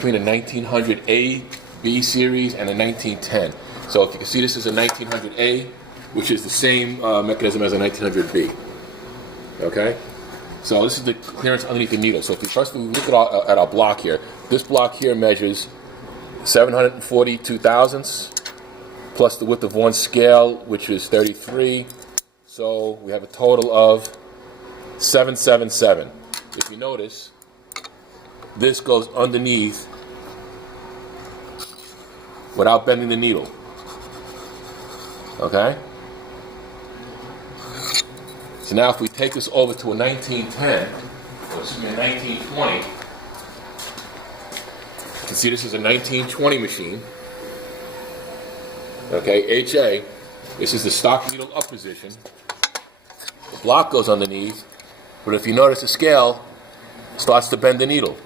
between a 1900A B series and a 1910. So if you can see, this is a 1900A, which is the same mechanism as a 1900B. Okay? So this is the clearance underneath the needle. So if we first look at our block here, this block here measures 742 thousandths plus the width of one scale, which is 33. So we have a total of 777. If you notice, this goes underneath without bending the needle. Okay? So now if we take this over to a 1910, or excuse me, a 1920, you can see this is a 1920 machine. Okay, HA, this is the stock needle up position. The block goes underneath, but if you notice the scale starts to bend the needle.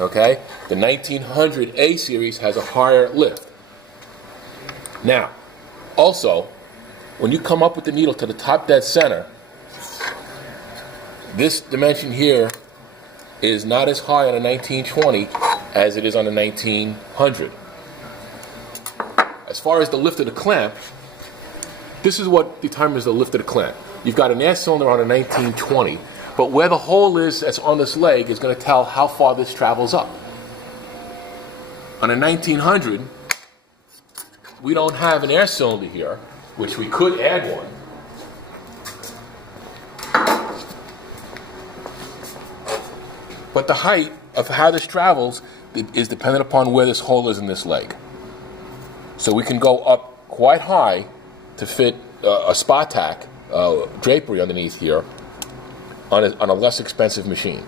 Okay, the 1900A series has a higher lift. Now, also, when you come up with the needle to the top dead center, this dimension here is not as high on a 1920 as it is on a 1900. As far as the lift of the clamp, this is what determines the lift of the clamp. You've got an air cylinder on a 1920, but where the hole is that's on this leg is going to tell how far this travels up. On a 1900, we don't have an air cylinder here, which we could add one. But the height of how this travels is dependent upon where this hole is in this leg. So we can go up quite high to fit a spot tack, drapery underneath here on a less expensive machine.